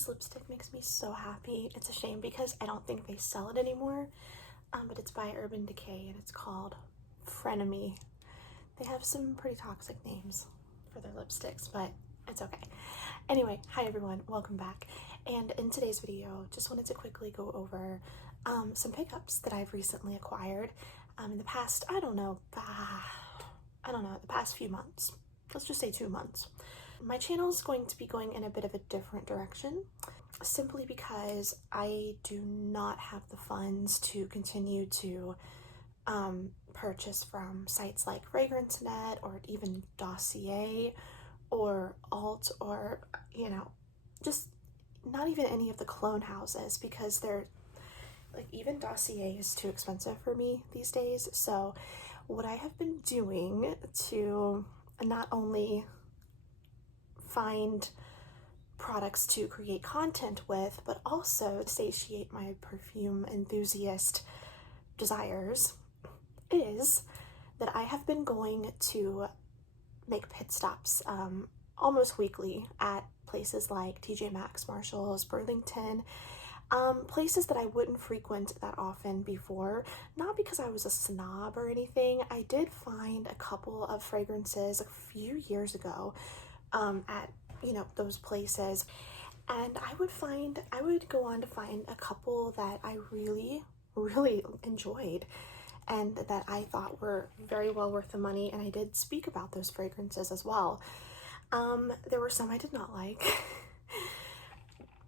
This lipstick makes me so happy. It's a shame because I don't think they sell it anymore, but it's by Urban Decay and it's called Frenemy. They have some pretty toxic names for their lipsticks, but it's okay. Anyway, hi everyone, welcome back. And in today's video, just wanted to quickly go over some pickups that I've recently acquired in the past, I don't know, the past few months. Let's just say 2 months. My channel is going to be going in a bit of a different direction, simply because I do not have the funds to continue to purchase from sites like FragranceNet or even Dossier or Alt or, just not even any of the clone houses, because they're like, even Dossier is too expensive for me these days. So what I have been doing to not only find products to create content with, but also satiate my perfume enthusiast desires, is that I have been going to make pit stops almost weekly at places like TJ Maxx, Marshalls, Burlington, places that I wouldn't frequent that often before, not because I was a snob or anything. I did find a couple of fragrances a few years ago at, those places, and I would go on to find a couple that I really, really enjoyed and that I thought were very well worth the money, and I did speak about those fragrances as well. There were some I did not like.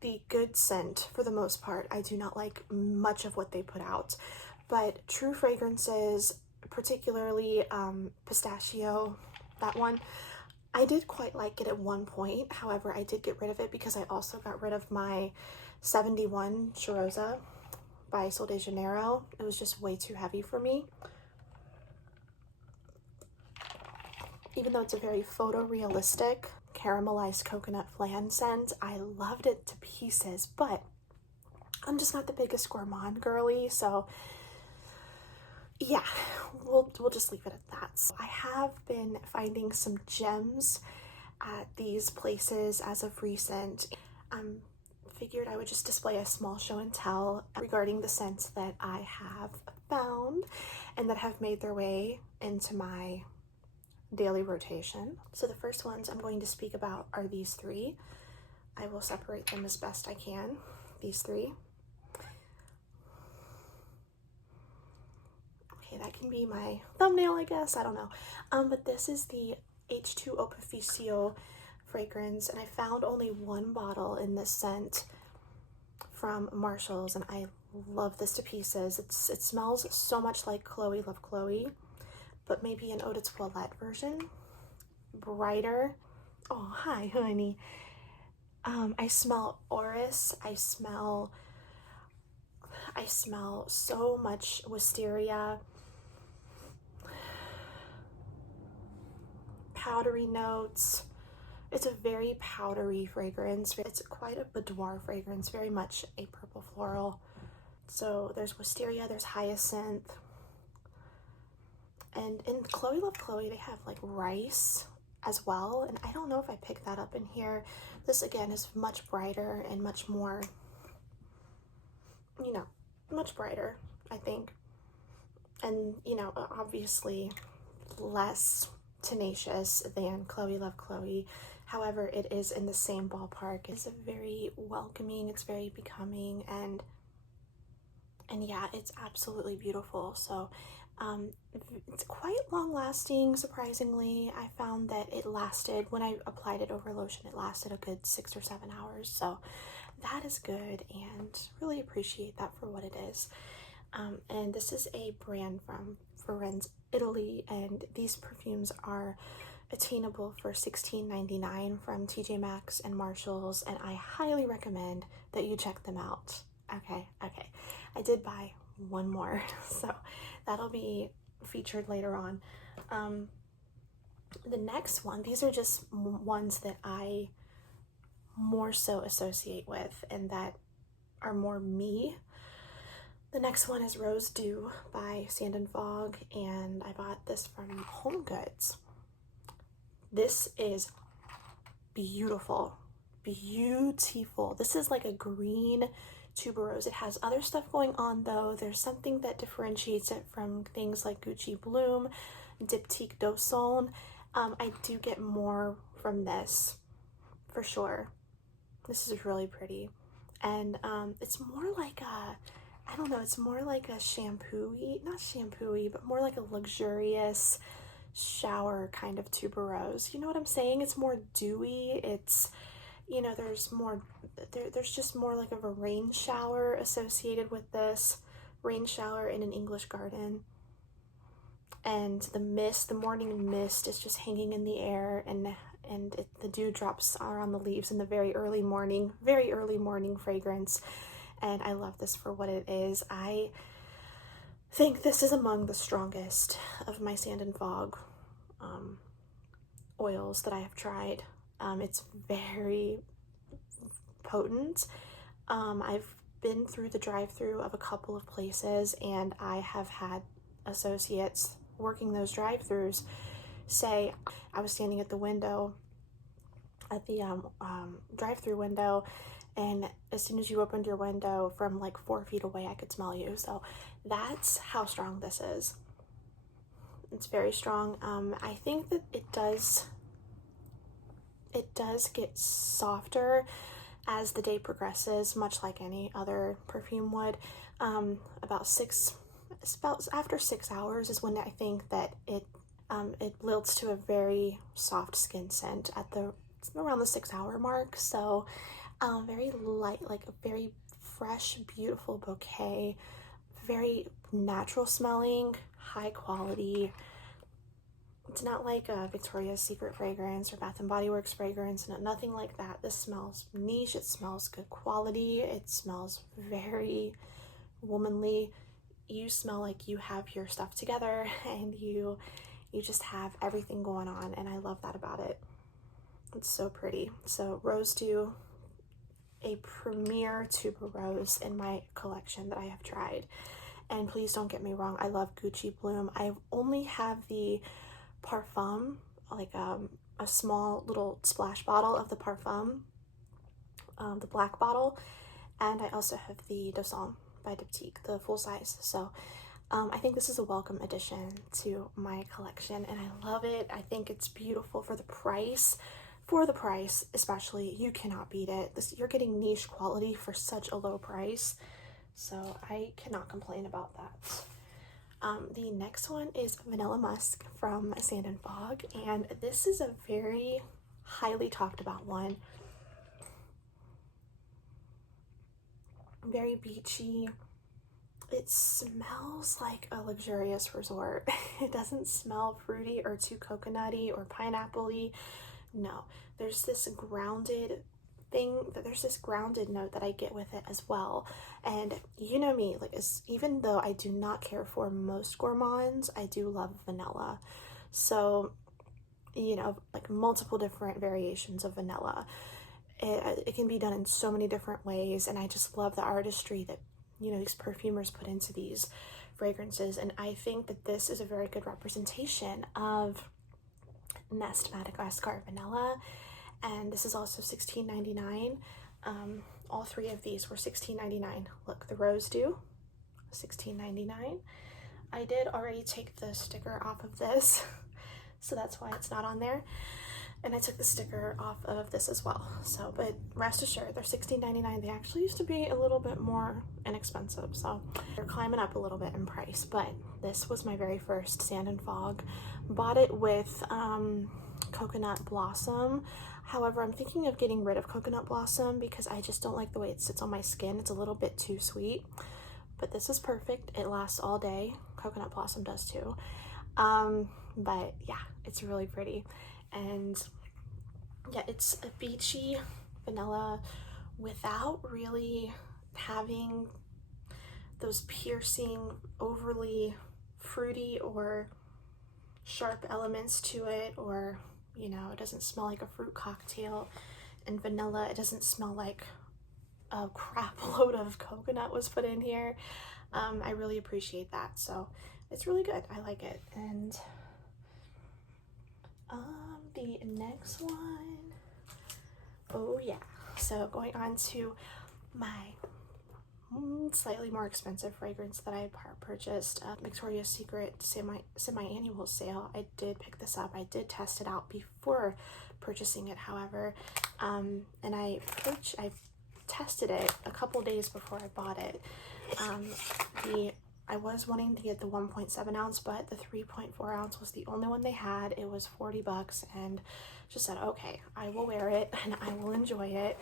The Good Scent, for the most part, I do not like much of what they put out, but True Fragrances, particularly Pistachio, that one, I did quite like it at one point. However, I did get rid of it because I also got rid of my 71 Cheirosa by Sol de Janeiro. It was just way too heavy for me. Even though it's a very photorealistic caramelized coconut flan scent, I loved it to pieces, but I'm just not the biggest gourmand girly, so yeah, we'll just leave it at that. So I have been finding some gems at these places as of recent. Figured I would just display a small show and tell regarding the scents that I have found and that have made their way into my daily rotation. So the first ones I'm going to speak about are these three. I will separate them as best I can. These three. Okay, that can be my thumbnail, I guess. I don't know. But this is the H2 Hopificio fragrance, and I found only one bottle in this scent from Marshalls, and I love this to pieces. It smells so much like Chloe Love Chloe, but maybe an eau de toilette version, brighter. Oh, hi, honey. I smell orris. I smell so much wisteria, powdery notes. It's a very powdery fragrance. It's quite a boudoir fragrance, very much a purple floral. So there's wisteria, there's hyacinth. And in Chloe Love Chloe, they have like rice as well. And I don't know if I picked that up in here. This again is much brighter and much more, much brighter, I think. And, obviously less tenacious than Chloe Love Chloe. However, it is in the same ballpark. It's a very welcoming, it's very becoming, and yeah, it's absolutely beautiful. So it's quite long lasting, surprisingly. I found that it lasted, when I applied it over lotion, it lasted a good 6 or 7 hours. So that is good, and really appreciate that for what it is. And this is a brand from Firenze, Italy, and these perfumes are attainable for $16.99 from TJ Maxx and Marshalls, and I highly recommend that you check them out. Okay. I did buy one more, so that'll be featured later on. The next one, these are just ones that I more so associate with and that are more me. The next one is Rose Dew by Sand & Fog, and I bought this from HomeGoods. This is beautiful. beautiful. This is like a green tuberose. It has other stuff going on though. There's something that differentiates it from things like Gucci Bloom, Diptyque D'Ozols. I do get more from this for sure. This is really pretty, and it's more like a, I don't know, it's more like a shampoo-y, not shampoo-y, but more like a luxurious shower kind of tuberose. You know what I'm saying? It's more dewy. It's, you know, there's more, there's just more like of a rain shower associated with this. Rain shower in an English garden. And the mist, the morning mist is just hanging in the air, and the dewdrops are on the leaves in the very early morning fragrance. And I love this for what it is. I think this is among the strongest of my sand and fog oils that I have tried. It's very potent. I've been through the drive-through of a couple of places, and I have had associates working those drive-throughs say, I was standing at the window, at the drive-through window, and as soon as you opened your window, from like 4 feet away, I could smell you. So that's how strong this is. It's very strong. I think that it does get softer as the day progresses, much like any other perfume would. After 6 hours is when I think that it lilts to a very soft skin scent around the 6 hour mark. So very light, like a very fresh, beautiful bouquet, very natural smelling, high quality. It's not like a Victoria's Secret fragrance or Bath and Body Works fragrance, nothing like that. This smells niche, it smells good quality, it smells very womanly. You smell like you have your stuff together, and you just have everything going on, and I love that about it. It's so pretty. So Rose Dew, a premier tuberose in my collection that I have tried. And please don't get me wrong, I love Gucci Bloom. I only have the Parfum, like a small little splash bottle of the Parfum, the black bottle, and I also have the D'Ozols by Diptyque, the full size. So I think this is a welcome addition to my collection, and I love it. I think it's beautiful for the price. For the price especially, you cannot beat it. You're getting niche quality for such a low price, so I cannot complain about that. The next one is Vanilla Musk from Sand and Fog, and this is a very highly talked about one. Very beachy. It smells like a luxurious resort. It doesn't smell fruity or too coconutty or pineapple-y. No, there's this grounded note that I get with it as well. And you know me, like, even though I do not care for most gourmands, I do love vanilla. So, you know, like multiple different variations of vanilla. It can be done in so many different ways, and I just love the artistry that, you know, these perfumers put into these fragrances. And I think that this is a very good representation of Nest Madagascar vanilla, and this is also $16.99. All three of these were $16.99. Look, the Rose Dew, $16.99. I did already take the sticker off of this, so that's why it's not on there. And I took the sticker off of this as well. So, but rest assured, they're $16.99. They actually used to be a little bit more inexpensive, so they're climbing up a little bit in price. But this was my very first Sand and Fog. Bought it with Coconut Blossom. However, I'm thinking of getting rid of Coconut Blossom because I just don't like the way it sits on my skin. It's a little bit too sweet. But this is perfect. It lasts all day. Coconut Blossom does too. But yeah, it's really pretty. And yeah, it's a beachy vanilla without really having those piercing, overly fruity or sharp elements to it, or, you know, it doesn't smell like a fruit cocktail. And vanilla, it doesn't smell like a crap load of coconut was put in here. I really appreciate that, so it's really good. I like it. And the next one, oh yeah, So going on to my slightly more expensive fragrance that I purchased, Victoria's Secret semi-annual sale. I did pick this up. I did test it out before purchasing it, however, and I tested it a couple days before I bought it. I was wanting to get the 1.7 ounce, but the 3.4 ounce was the only one they had. It was $40, and just said, okay, I will wear it and I will enjoy it.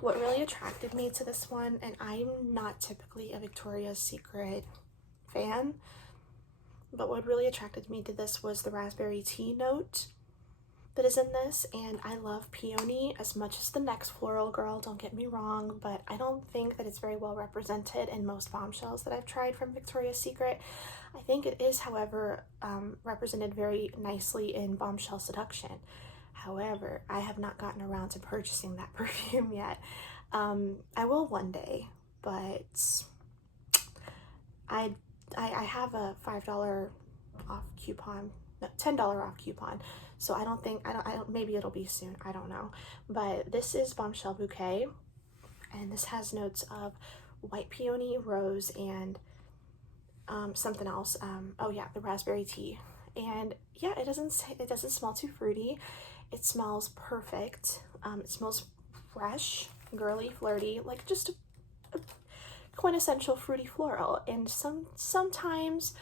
What really attracted me to this one, and I'm not typically a Victoria's Secret fan, but what really attracted me to this was the raspberry tea note that is in this. And I love Peony as much as the next floral girl, don't get me wrong, but I don't think that it's very well represented in most bombshells that I've tried from Victoria's Secret. I think it is, however, represented very nicely in Bombshell Seduction. However, I have not gotten around to purchasing that perfume yet. I will one day, but I have a $5 off coupon, no, $10 off coupon. So I don't, maybe it'll be soon, I don't know. But this is Bombshell Bouquet, and this has notes of white peony, rose, and something else. Oh yeah, the raspberry tea. And yeah, it doesn't smell too fruity. It smells perfect. It smells fresh, girly, flirty, like just a quintessential fruity floral. And sometimes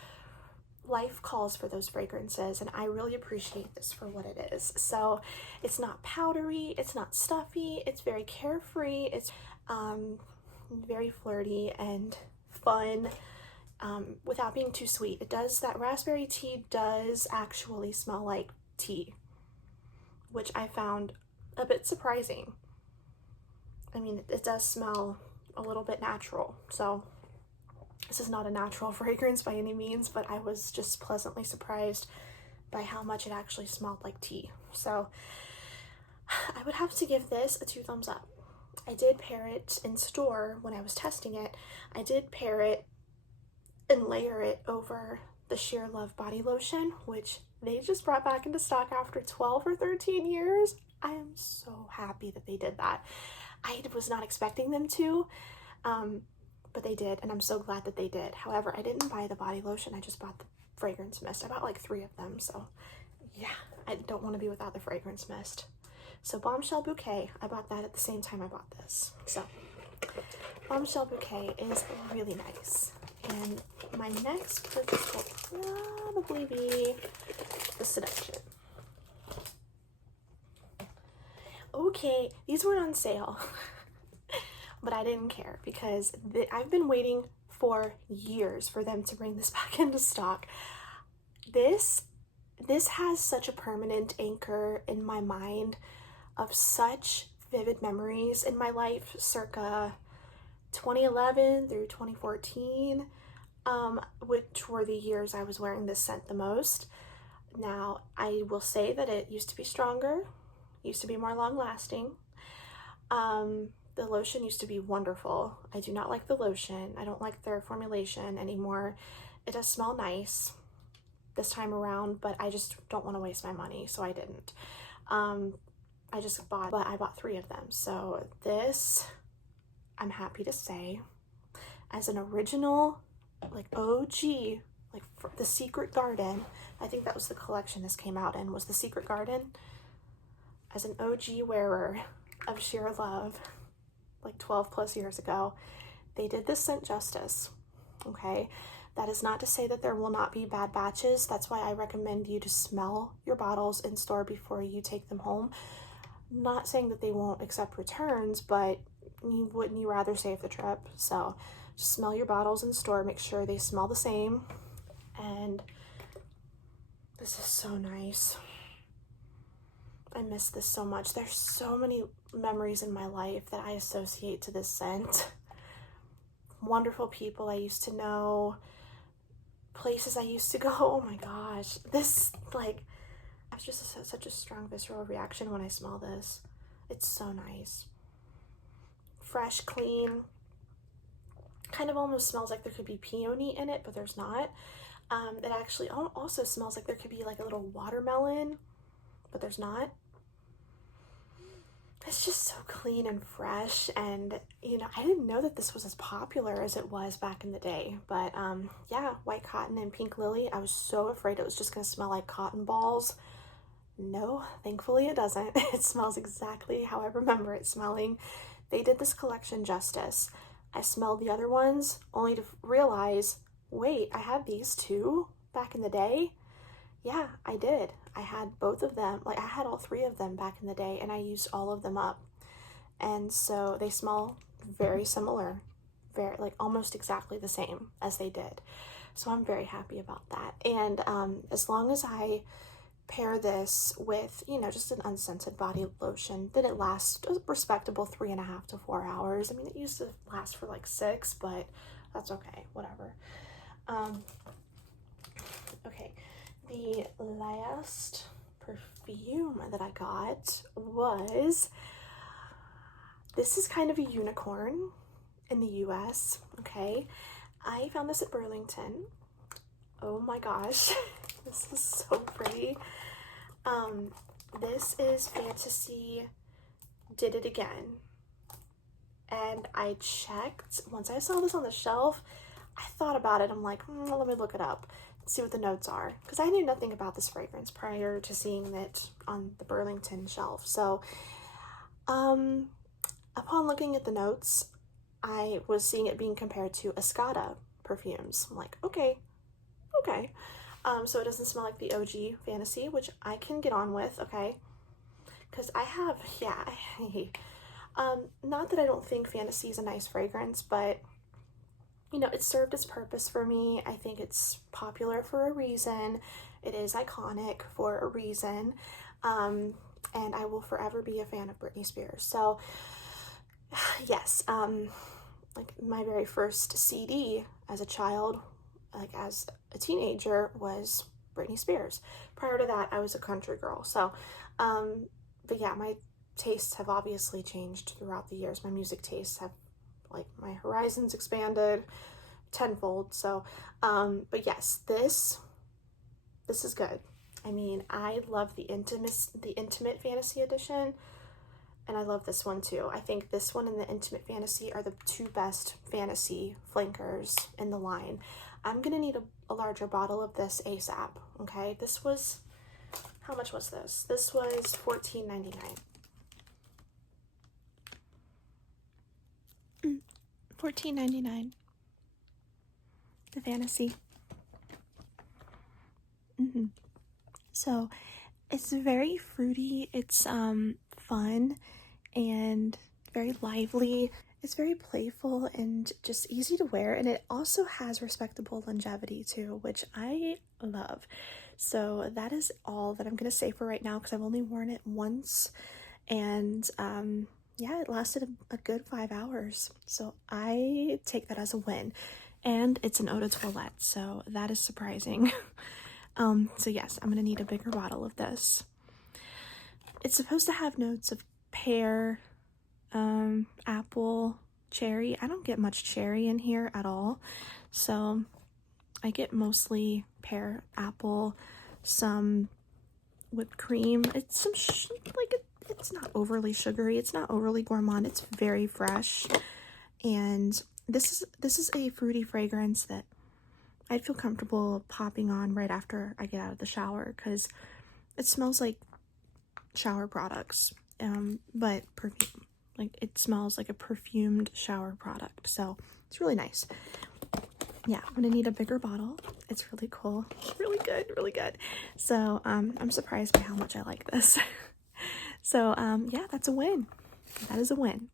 life calls for those fragrances, and I really appreciate this for what it is. So it's not powdery, it's not stuffy, it's very carefree, it's very flirty and fun, without being too sweet. That raspberry tea does actually smell like tea, which I found a bit surprising. I mean, it does smell a little bit natural, so this is not a natural fragrance by any means, but I was just pleasantly surprised by how much it actually smelled like tea. So I would have to give this a 2 thumbs up. I did pair it in store when I was testing it. I did pair it and layer it over the Sheer Love body lotion, which they just brought back into stock after 12 or 13 years. I am so happy that they did that. I was not expecting them to, but they did, and I'm so glad that they did. However, I didn't buy the body lotion, I just bought the fragrance mist. I bought like 3 of them, so yeah, I don't want to be without the fragrance mist. So Bombshell Bouquet, I bought that at the same time I bought this. So Bombshell Bouquet is really nice. And my next purchase will probably be the Seduction. Okay, these were on sale, but I didn't care because I've been waiting for years for them to bring this back into stock. This has such a permanent anchor in my mind of such vivid memories in my life, circa 2011 through 2014, which were the years I was wearing this scent the most. Now, I will say that it used to be stronger, used to be more long-lasting. The lotion used to be wonderful. I do not like the lotion. I don't like their formulation anymore. It does smell nice this time around, but I just don't want to waste my money, so I didn't. I bought 3 of them. So this, I'm happy to say, as an original, like OG, like the Secret Garden, I think that was the collection this came out in, was the Secret Garden. As an OG wearer of Sheer Love, like 12 plus years ago, they did this scent justice, okay? That is not to say that there will not be bad batches. That's why I recommend you to smell your bottles in store before you take them home. Not saying that they won't accept returns, but wouldn't you rather save the trip? So just smell your bottles in store, make sure they smell the same. And this is so nice. I miss this so much. There's so many memories in my life that I associate to this scent. Wonderful people I used to know, places I used to go. Oh my gosh, this, like, I was just such a strong visceral reaction when I smell this. It's so nice. Fresh, clean, kind of almost smells like there could be peony in it, but there's not. It actually also smells like there could be like a little watermelon, but there's not. it's just so clean and fresh, and you know, I didn't know that this was as popular as it was back in the day. But yeah, white cotton and pink lily. I was so afraid it was just gonna smell like cotton balls. No, thankfully it doesn't. It smells exactly how I remember it smelling. They did this collection justice. I smelled the other ones only to realize, wait, I had these too back in the day. Yeah, I did. I had both of them. Like, I had all three of them back in the day, and I used all of them up. And so they smell very similar, very, like, almost exactly the same as they did. So I'm very happy about that. And as long as I pair this with, you know, just an unscented body lotion, then it lasts a respectable 3.5 to 4 hours. I mean, it used to last for like 6, but that's okay, whatever. Okay, the last perfume that I got was, this is kind of a unicorn in the US, okay? I found this at Burlington. Oh my gosh, this is so pretty. This is Fantasy Did It Again. And I checked, once I saw this on the shelf, I thought about it. I'm like, let me look it up, see what the notes are. Because I knew nothing about this fragrance prior to seeing it on the Burlington shelf. So, upon looking at the notes, I was seeing it being compared to Escada perfumes. I'm like, okay. So it doesn't smell like the OG Fantasy, which I can get on with, okay? Because I have, not that I don't think Fantasy is a nice fragrance, but, you know, it served its purpose for me. I think it's popular for a reason. It is iconic for a reason. And I will forever be a fan of Britney Spears. So, yes, like my very first CD as a child, like as a teenager, was Britney Spears. Prior to that, I was a country girl. So, but yeah, my tastes have obviously changed throughout the years. My music tastes have, like, my horizons expanded tenfold. So, but yes, this is good. I mean, I love the intimate Fantasy edition, and I love this one too. I think this one and the Intimate Fantasy are the two best Fantasy flankers in the line. I'm gonna need a larger bottle of this ASAP, okay? This was, how much was this? This was $14.99. $14.99. The Fantasy. So it's very fruity, it's fun and very lively. It's very playful and just easy to wear, and it also has respectable longevity too, which I love. So that is all that I'm gonna say for right now, because I've only worn it once, and yeah, it lasted a good 5 hours. So I take that as a win, and it's an eau de toilette, so that is surprising. So yes, I'm gonna need a bigger bottle of this. It's supposed to have notes of pear, apple, cherry. I don't get much cherry in here at all, so I get mostly pear, apple, some whipped cream. It's some it's not overly sugary, it's not overly gourmand, it's very fresh, and this is a fruity fragrance that I'd feel comfortable popping on right after I get out of the shower, because it smells like shower products, but perfume. Like, it smells like a perfumed shower product, so it's really nice. Yeah, I'm gonna need a bigger bottle. It's really cool, really good. So I'm surprised by how much I like this. So yeah, that's a win. That is a win.